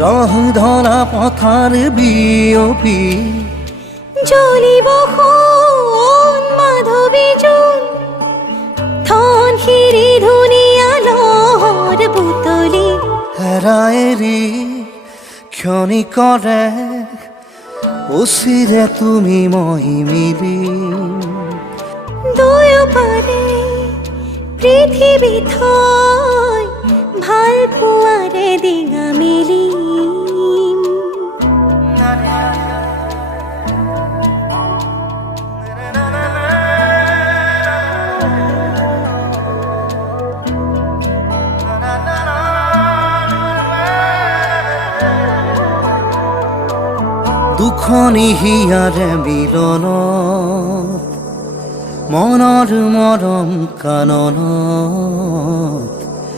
ৰহধৰা পথাৰ বিয়পি জ্বলিব সোণ মাধৱী জোন থন শিৰি ধুনীয়া লহৰ বুটলি হেৰাই এৰি ক্ষণিকৰে উচিৰে তুমি মই মিলি দুয়োপাৰে পৃথিৱী থৈ ভাল পোৱাৰে ডিঙা মেলি দুখনি হিয়াৰে মিলন মনৰ মৰম কাননত